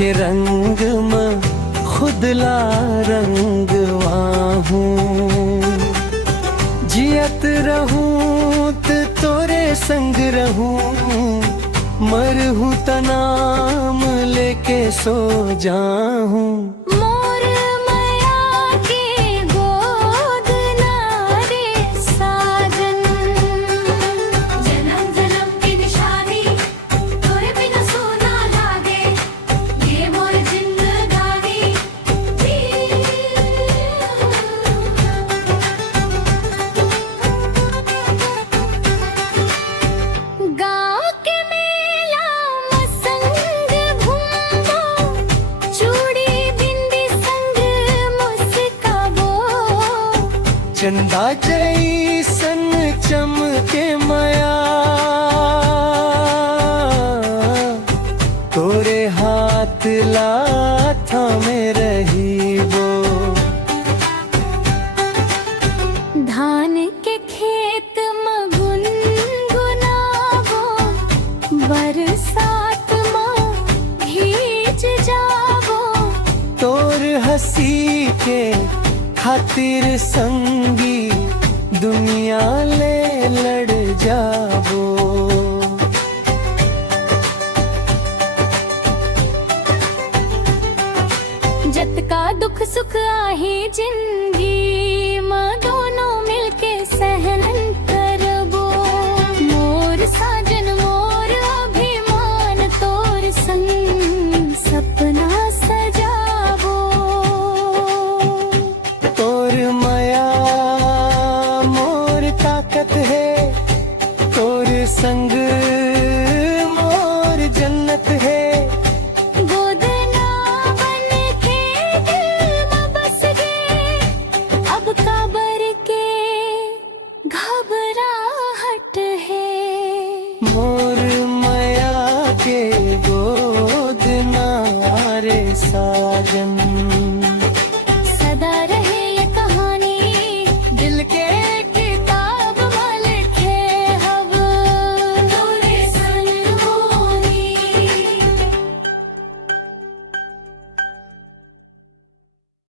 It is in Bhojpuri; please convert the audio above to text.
के रंग में खुदला रंगवा हूँ। जियत रहूं तो तोरे संग रहूं, मरहूं त नाम लेके सो जाऊं। चंदा जैसन चमके माया, तोरे हाथ लाथा में रही वो। धान के खेत में गुनगुनावो, बरसात में भीज जावो। तोर हंसी के खातिर संगी दुनिया ले लड़ जाबो। जतका दुख सुख आहे जिंदगी में, दोनों मिलके सहलन करबो। मोर साजन मोर अभिमान, तोर संग सपना सजाबो। तोर माया मोर ताकत है, तोर संग मोर जन्नत है। गोदना बन के दिल में बस गए, अब कबर के घबराहट है। मोर माया के